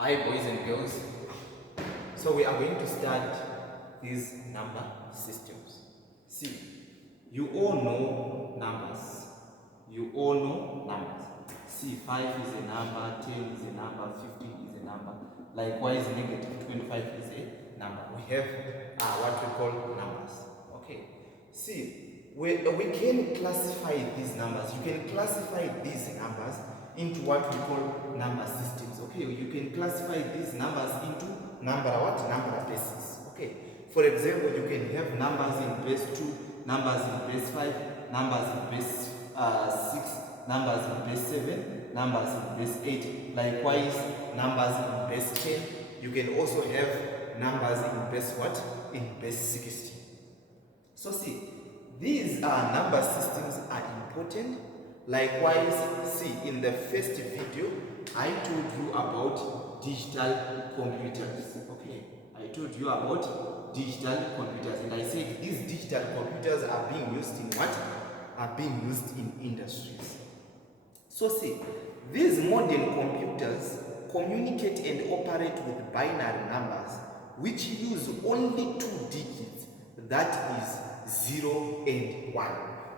Hi boys and girls. So we are going to start these number systems. See, you all know numbers. You all know numbers. See, 5 is a number, 10 is a number, 15 is a number. Likewise, negative 25 is a number. We have what we call numbers. Okay. See, we can classify these numbers. You can classify these numbers into what we call number systems. Okay, you can classify these numbers into number bases. Okay, for example, you can have numbers in base 2, numbers in base 5, numbers in base 6, numbers in base 7, numbers in base 8. Likewise, numbers in base 10. You can also have numbers in base what? In base 60. So see, these number systems are important. Likewise, see, in the first video, I told you about digital computers. Okay, I told you about digital computers, and I said these digital computers are being used in what? Are being used in industries. So see, these modern computers communicate and operate with binary numbers which use only 2 digits, that is 0 and 1.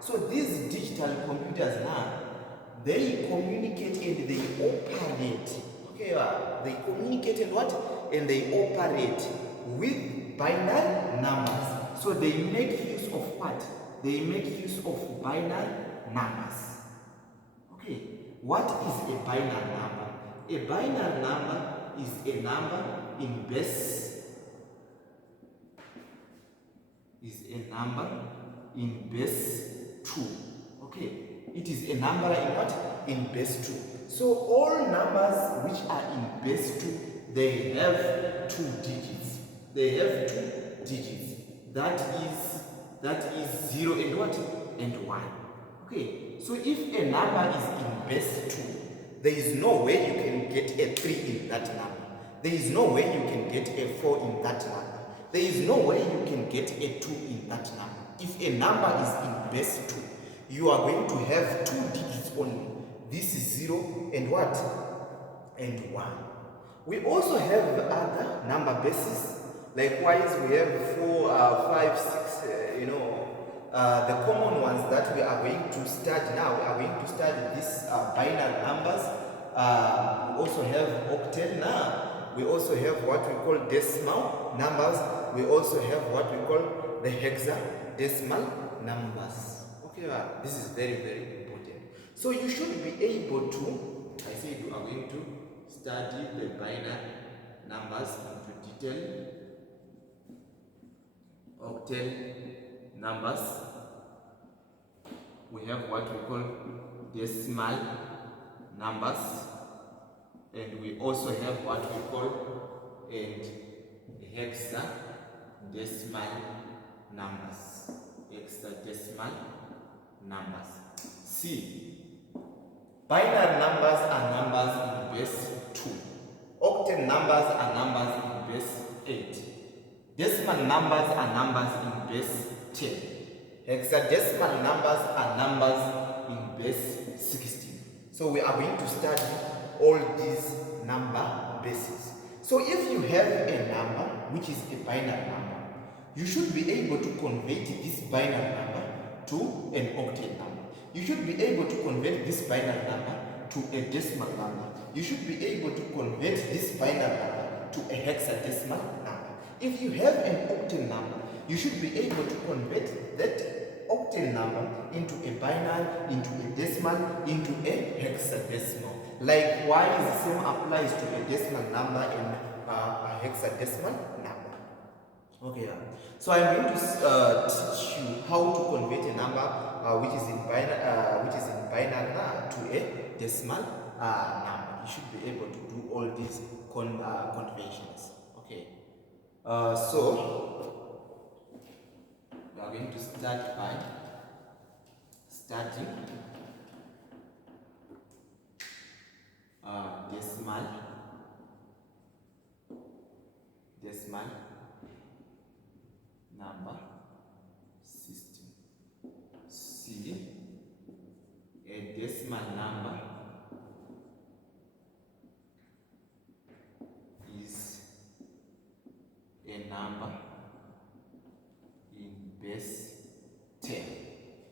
So these digital computers now, they communicate and they operate. Okay, they communicate and what? And they operate with binary numbers. So they make use of what? They make use of binary numbers. Okay, what is a binary number? A binary number is a number in base in base 2. Okay, it is a number in what? In base 2. So all numbers which are in base 2, they have 2 digits. They have 2 digits. That is 0 and what? And 1. Okay, so if a number is in base 2, there is no way you can get a 3 in that number. There is no way you can get a 4 in that number. There is no way you can get a 2 in that number. If a number is in base 2, you are going to have 2 digits only. This is 0 and what? And 1. We also have other number bases. Likewise, we have 4, 5, 6, the common ones that we are going to study now. We are going to study these binary numbers. We also have octal now. We also have what we call decimal numbers. We also have what we call the hexadecimal numbers. Okay, this is very, very important. So you should be able to, I said you are going to study the binary numbers into detail. Octal numbers. We have what we call decimal numbers, and we also have what we call hexadecimal numbers. Hexadecimal numbers. See, binary numbers are numbers in base 2. Octal numbers are numbers in base 8. Decimal numbers are numbers in base 10. Hexadecimal numbers are numbers in base 16. So we are going to study all these number bases. So if you have a number which is a binary number, you should be able to convert this binary number to an octal number. You should be able to convert this binary number to a decimal number. You should be able to convert this binary number to a hexadecimal number. If you have an octal number, you should be able to convert that octal number into a binary, into a decimal, into a hexadecimal. Likewise, the same applies to a decimal number and a hexadecimal number. Okay, so I'm going to teach you how to convert a number which is in binary to a decimal number. You should be able to do all these conversions. Okay. So we are going to start by studying decimal number system. See, a decimal number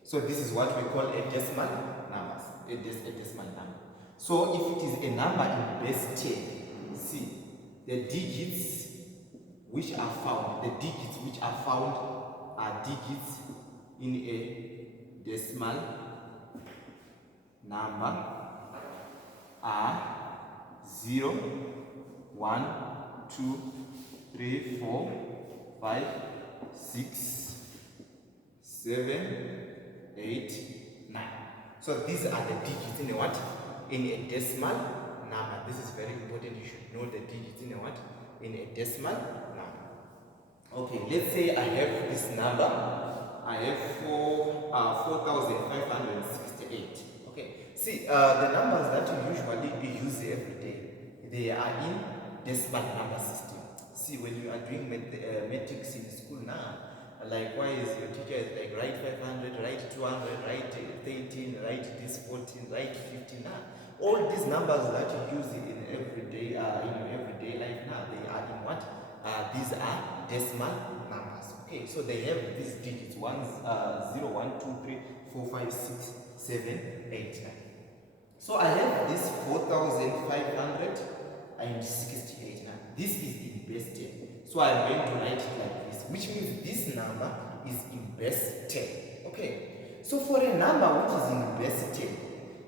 So this is what we call a decimal numbers, a decimal number. So if it is a number in base 10, see, the digits which are found are digits in a decimal number are 0, 1, 2, 3, 4, 5, 6, 7, 8, 9. So these are the digits in a what? In a decimal number. This is very important. You should know the digits in a what? In a decimal number. Okay, let's say I have this number. I have 4,568. Okay, see, the numbers that you usually use every day, they are in decimal number system. See, when you are doing mathematics in school now, likewise your teacher is like, write 500, write 200, write 13, write this 14, write 15. Now all these numbers that you use in everyday in your everyday life now, they are in what? These are decimal numbers. Okay, so they have these digits 0, 1, 2, 3, 4, 5, 6, 7, 8, 9. So I have this 4,568 now. This is in base 10. So I'm going to write it like this, which means this number is in base 10. Okay, so for a number which is in base 10,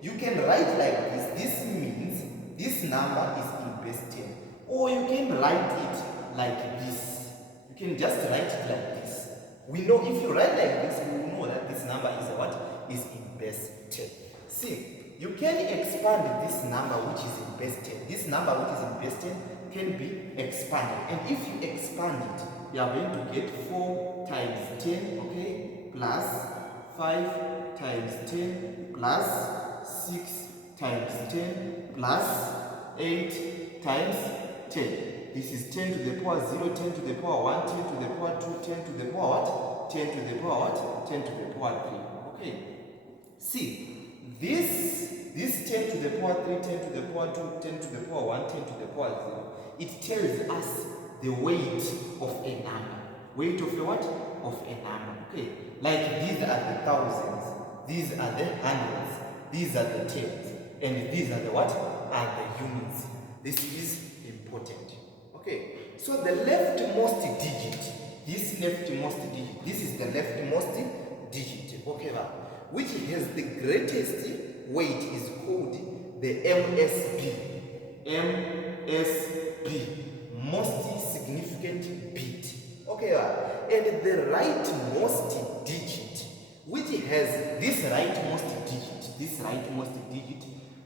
you can write like this. This means this number is in base 10. Or you can write it like this. You can just write it like this. We know if you write like this, we will know that this number is what? Is in base 10. See, you can expand this number which is in base 10. This number which is in base 10 can be expanded. And if you expand it, you are going to get 4 times 10, okay, plus 5 times 10, plus 6 times 10, plus 8 times 10. This is 10 to the power 0, 10 to the power 1, 10 to the power 2, 10 to the power what? 10 to the power what? 10 to the power 3. Okay. See, this 10 to the power 3, 10 to the power 2, 10 to the power 1, 10 to the power 0, it tells us the weight of a number. Weight of a what? Of a number. Okay. Like these are the thousands, these are the hundreds, these are the tens, and these are the what? Are the units. This is important. Okay. So the leftmost digit, this is the leftmost digit. Okay, which has the greatest weight is called the MSB. Most significant bit. Okay, and the rightmost digit, which has this rightmost digit,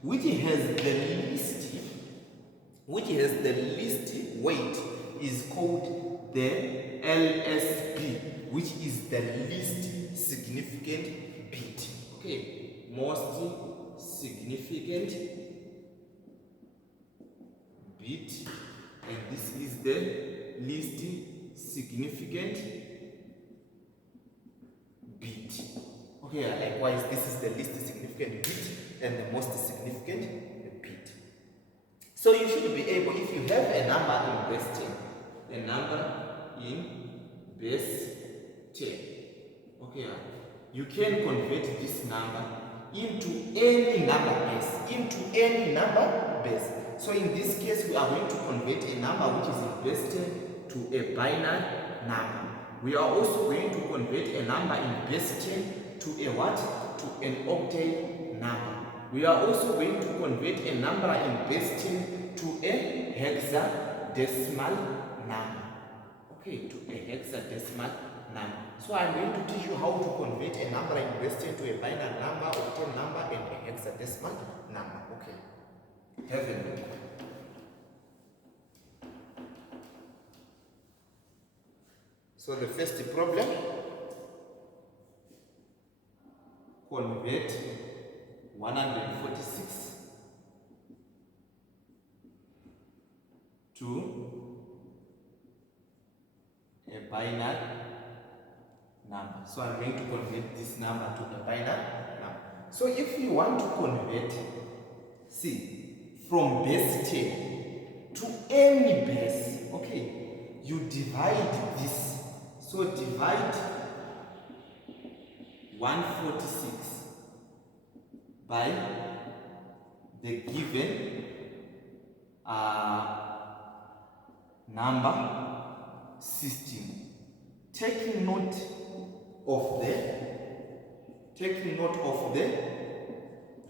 which has the least weight, is called the LSB, which is the least significant bit. Okay, most significant bit, and this is the least significant bit. Okay, likewise, this is the least significant bit and the most significant bit. So you should be able, if you have a number in base 10, okay, you can convert this number into any number base. So in this case, we are going to convert a number which is in base 10 to a binary number. We are also going to convert a number in base 10 to a what? To an octal number. We are also going to convert a number in base 10 to a hexadecimal number. Okay, to a hexadecimal number. So I'm going to teach you how to convert a number in base 10 to a binary number, octal number, and a hexadecimal number. Okay. Have a look. So the first problem, convert 146 to a binary number. So I'm going to convert this number to a binary number. So if you want to convert, see, from base 10 to any base, okay, you divide this. So divide 146 by the given number system. Taking note of the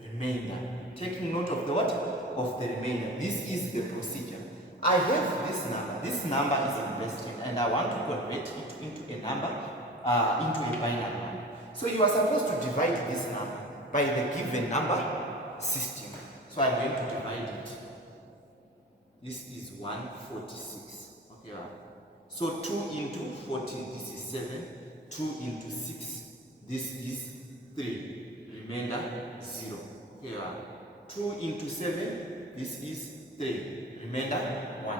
remainder. Taking note of the what? Of the remainder. This is the procedure. I have this number. This number is invested, and I want to convert it into a number, into a binary number. So you are supposed to divide this number by the given number system. So I'm going to divide it. This is 146. Okay. So 2 into 14. This is 7. 2 into 6. This is 3. Remainder 0. Okay. 2 into 7. This is 3. Remainder 1.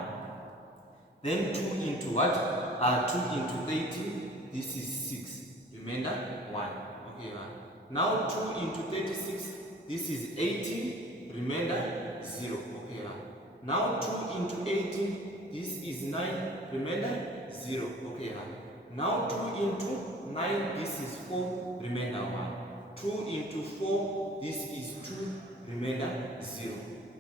Then 2 into what? 2 into 18. This is 6. Remainder 1. Okay. Now 2 into 36. This is 18. Remainder 0. Okay. Now 2 into 18. This is 9. Remainder 0. Okay. Now 2 into 9. This is 4. Remainder 1. 2 into 4. This is 2. Remainder 0.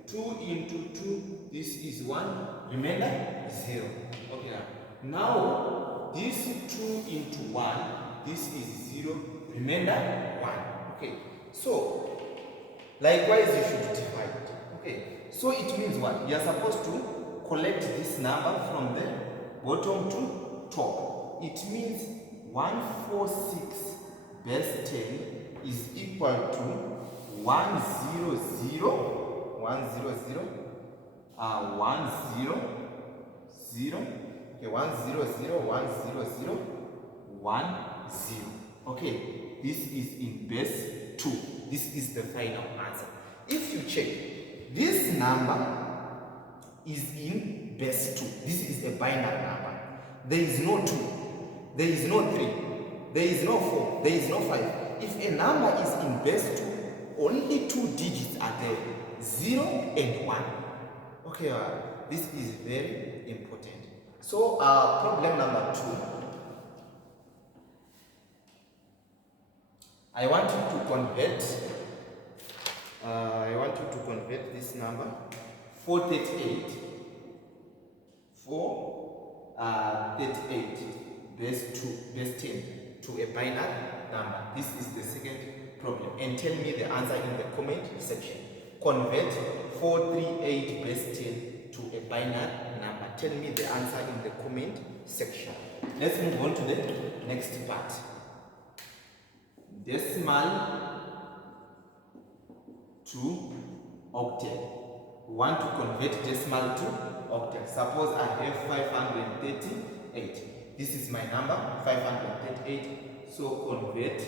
2 into 2, this is 1, remainder 0. Okay. Now, this 2 into 1, this is 0, remainder 1. Okay. So, likewise, you should divide. Okay. So, it means what? You are supposed to collect this number from the bottom to top. It means 146 base 10 is equal to 100, 100, 100, 0, okay, 100, 100, 10. Okay, this is in base 2. This is the final answer. If you check, this number is in base 2. This is a binary number. There is no 2. There is no 3. There is no 4. There is no 5. If a number is in base 2, only 2 digits are there. 0 and 1. Okay, this is very important. So, problem number 2. I want you to convert this number 438 base 10 to a binary number. This is the second problem, and tell me the answer in the comment section. Convert 438 base 10 to a binary number. Tell me the answer in the comment section. Let's move on to the next part. Decimal to octet. We want to convert decimal to octet. Suppose I have 538. This is my number, 538. So convert,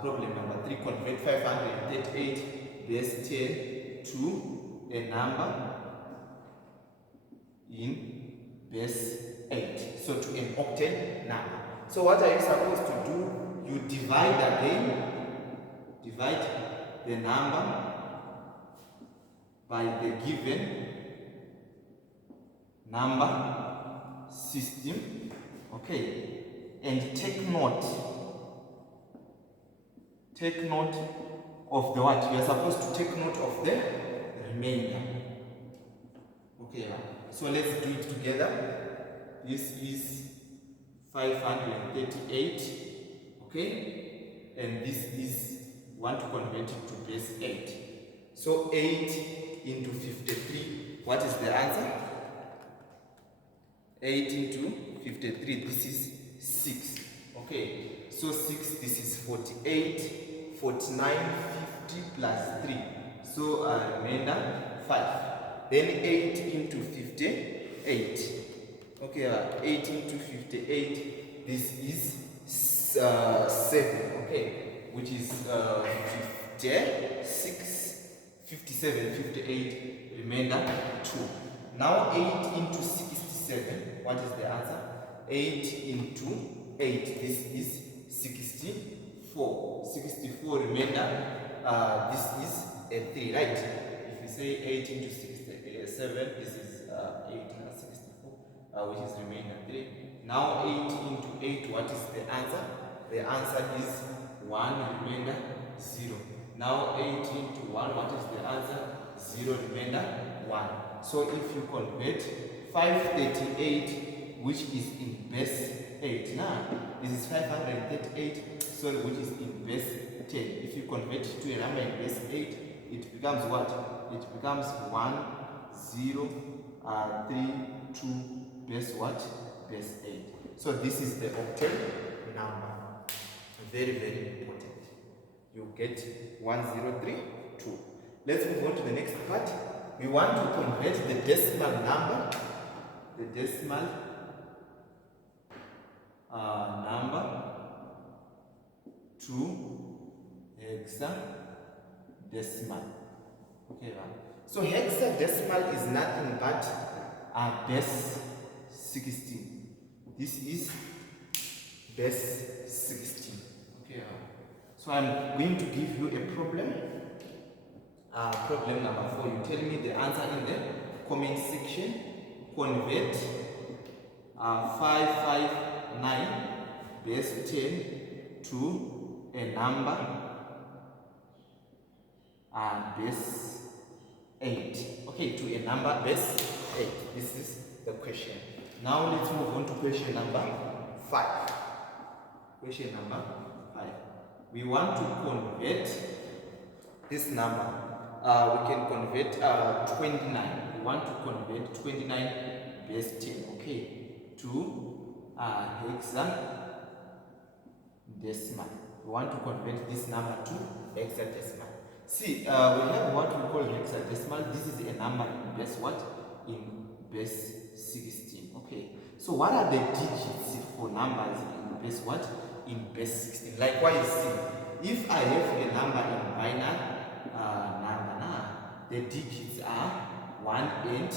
problem number 3, convert 538 base 10 to a number in base 8. So to an octet number. So what are you supposed to do? You divide again, divide the number by the given number system, okay, and take note of the what? You are supposed to take note of the remainder. Okay, so let's do it together. This is 538, okay, and this is, want to convert it to base 8. So 8 into 53, what is the answer? 8 into 53, this is 6. Okay, so 6, this is 48, 49, 50 plus 3. So remainder 5. Then 8 into 58. Okay, 8 into 58, this is 7. Okay, which is 56, 57, 58, remainder 2. Now 8 into 67, what is the answer? 8 into 8, this is 64. 64, remainder, this is a 3, right? If you say 8 into 67, this is 8 and 64, which is remainder 3. Now 8 into 8, what is the answer? The answer is 1 remainder 0. Now 8 into 1, what is the answer? 0 remainder 1. So if you convert 538, which is in base 8, now this is 538, sorry, which is in base 10. If you convert it to a number in base 8, it becomes what? It becomes 1, 0, 3, 2, base what? Base 8. So this is the octave number. Very, very important. You get 1032. Let's move on to the next part. We want to convert the decimal number, number to hexadecimal. Okay, right? So hexadecimal is nothing but base 16. This is base 16. Okay, right? So I'm going to give you a problem. Problem number 4. You tell me the answer in the comment section. Convert 559 base 10 to a number base 8. Okay, to a number base 8. This is the question. Now let's move on to question number 5. Question number 5. We want to convert this number. We can convert 29. We want to convert 29 base 10, okay, to hexadecimal. We want to convert this number to hexadecimal. See, we have what we call hexadecimal. This is a number in base what? In base 16. Okay. So what are the digits for numbers in base what? In base 16. Likewise, see, if I have a number in binary number now, the digits are 1 and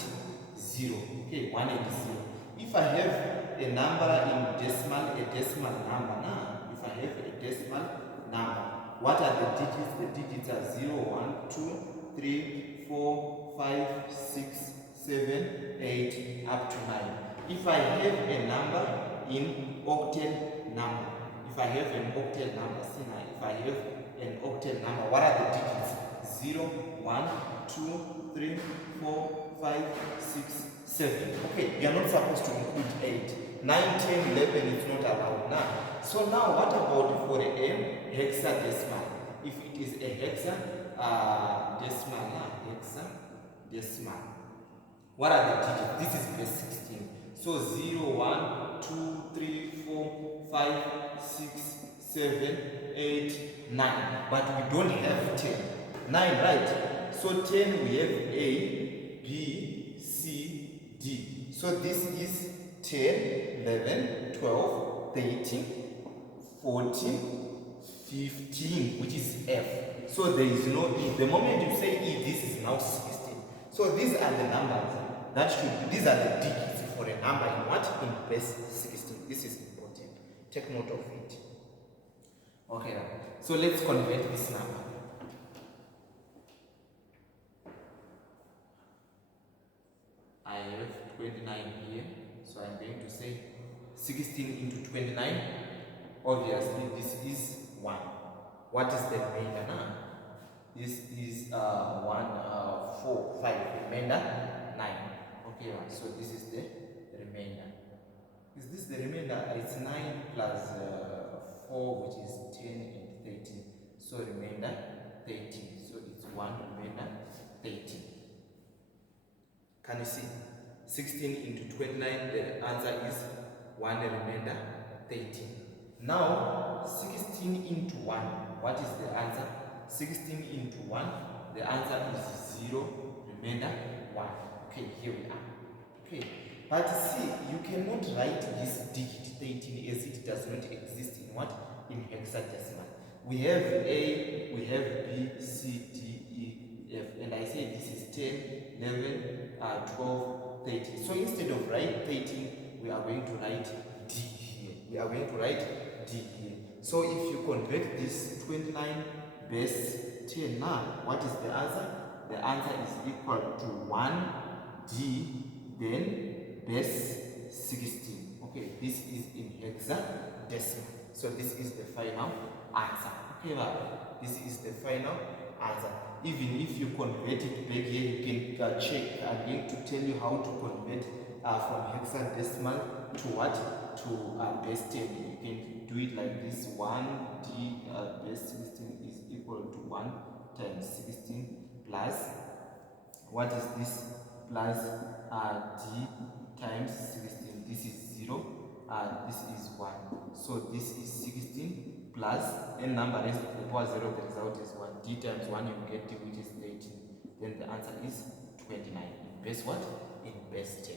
0. Okay, 1 and 0. If I have a number in decimal, a decimal number now, if I have a decimal number, what are the digits? The digits are 0, 1, 2, 3, 4, 5, 6, 7, 8, up to 9. If I have a number in octal number, if I have an octal number, see now, if I have an octal number, what are the digits? 0, 1, 2, 3, 4, 5, 6, 7. Okay, you are not supposed to include 8. 9, 10, 11 is not allowed now. So now what about for a hexadecimal? If it is a hexadecimal, what are the digits? This is base 16. So 0, 1, 2, 3, 4, 5, 6, 7, 8, 9. But we don't have 10. 9, right? So 10 we have A, B, C, D. So this is 10, 11, 12, 13, 14, 15, which is F. So there is no E. The moment you say E, this is now 16. So these are the numbers that should be, these are the digits for a number in what? In base 16. This is important. Take note of it. Okay, so let's convert this number. I have 29 here, so I'm going to say 16 into 29. Obviously, this is 1. What is the remainder now? This is 1, 4, 5, remainder 9. Okay, so this is the remainder. Is this the remainder? It's 9 plus 4, which is 10 and 13. So remainder 13. So it's 1 remainder 13. Can you see? 16 into 29, the answer is 1 remainder 13. Now, 16 into 1, what is the answer? 16 into 1, the answer is 0 remainder 1. Okay, here we are. Okay, but see, you cannot write this digit 13 as it does not exist in what? In hexadecimal. We have A, we have B, C, D, E, F, and I say this is 10, 11, 12, 13. So instead of write 13, we are going to write D here. We are going to write D here. So if you convert this 29 base 10 now, what is the answer? The answer is equal to 1D, then base 16. Okay, this is in hexadecimal. So this is the final answer. Okay, well, this is the final answer. Even if you convert it back here, you can check. I'm going to tell you how to convert from hexadecimal to what? To base 10. You can do it like this. 1d base 16 is equal to 1 times 16 plus, what is this? Plus d times 16. This is 0. This is 1. So this is 16 plus n number raised to the power 0. The result is 1. D times 1 you get d, which is 18. Then the answer is 29. In base what? In base 10.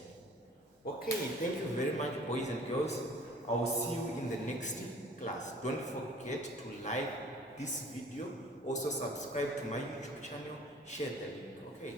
Okay, thank you very much, boys and girls. I will see you in the next class. Don't forget to like this video. Also subscribe to my YouTube channel. Share the link. Okay.